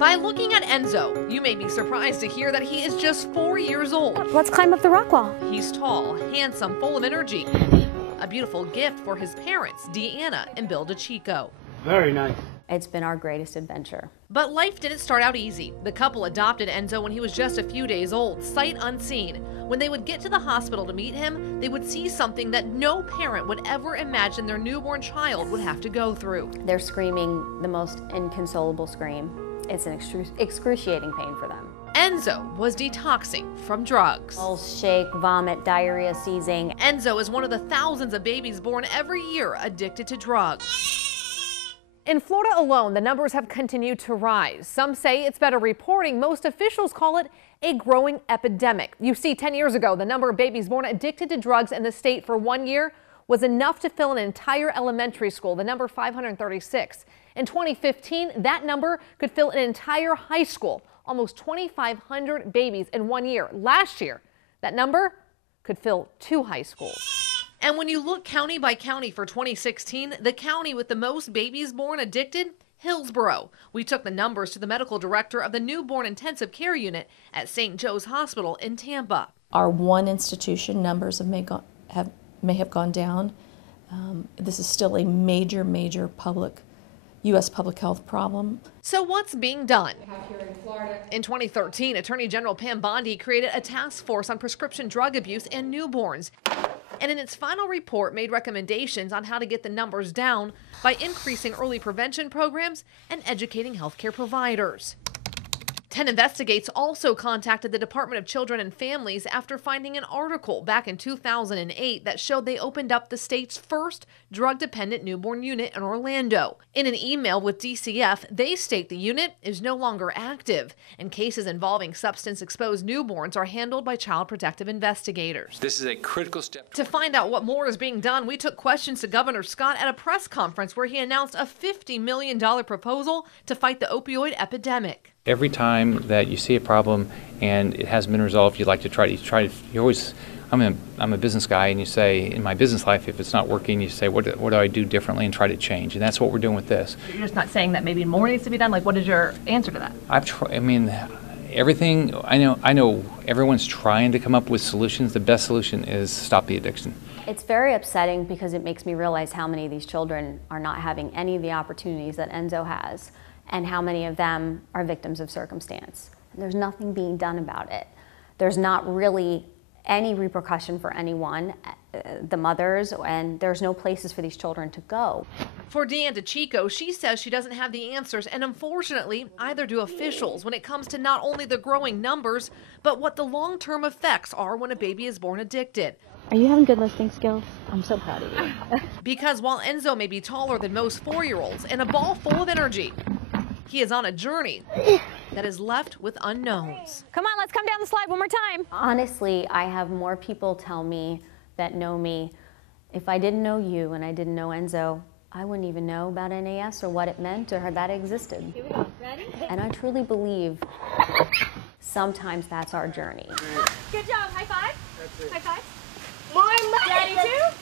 By looking at Enzo, you may be surprised to hear that he is just 4 years old. Let's climb up the rock wall. He's tall, handsome, full of energy. A beautiful gift for his parents, Deanna and Bill DeChico. Very nice. It's been our greatest adventure. But life didn't start out easy. The couple adopted Enzo when he was just a few days old, sight unseen. When they would get to the hospital to meet him, they would see something that no parent would ever imagine their newborn child would have to go through. They're screaming the most inconsolable scream. It's an excruciating pain for them. Enzo was detoxing from drugs. Pulse, shake, vomit, diarrhea, seizing. Enzo is one of the thousands of babies born every year addicted to drugs. In Florida alone, the numbers have continued to rise. Some say it's better reporting. Most officials call it a growing epidemic. You see, 10 years ago, the number of babies born addicted to drugs in the state for 1 year was enough to fill an entire elementary school, the number 536. In 2015, that number could fill an entire high school, almost 2,500 babies in 1 year. Last year, that number could fill 2 high schools. And when you look county by county for 2016, the county with the most babies born addicted, Hillsborough. We took the numbers to the medical director of the newborn intensive care unit at St. Joe's Hospital in Tampa. Our one institution numbers may have gone down. This is still a major U.S. public health problem. So what's being done? In 2013, Attorney General Pam Bondi created a task force on prescription drug abuse and newborns. And in its final report made recommendations on how to get the numbers down by increasing early prevention programs and educating healthcare providers. 10 Investigates also contacted the Department of Children and Families after finding an article back in 2008 that showed they opened up the state's first drug-dependent newborn unit in Orlando. In an email with DCF, they state the unit is no longer active, and cases involving substance-exposed newborns are handled by Child Protective Investigators. This is a critical step. To find out what more is being done, we took questions to Governor Scott at a press conference where he announced a $50 million proposal to fight the opioid epidemic. Every time that you see a problem and it hasn't been resolved, you like to try to. You always. I'm a business guy, and you say in my business life, if it's not working, you say what do I do differently and try to change, and that's what we're doing with this. You're just not saying that maybe more needs to be done. Like, what is your answer to that? Everything. I know. Everyone's trying to come up with solutions. The best solution is stop the addiction. It's very upsetting because it makes me realize how many of these children are not having any of the opportunities that Enzo has, and how many of them are victims of circumstance. And there's nothing being done about it. There's not really any repercussion for anyone, the mothers, and there's no places for these children to go. For Deanna DeChico, she says she doesn't have the answers, and unfortunately, either do officials when it comes to not only the growing numbers, but what the long-term effects are when a baby is born addicted. Are you having good listening skills? I'm so proud of you. Because while Enzo may be taller than most 4-year-olds and a ball full of energy, he is on a journey that is left with unknowns. Come on, let's come down the slide one more time. Honestly, I have more people tell me that know me. If I didn't know you and I didn't know Enzo, I wouldn't even know about NAS or what it meant or that it existed. Here we go. Ready? And I truly believe sometimes that's our journey. Good job. High five. High five. More money. Ready, two.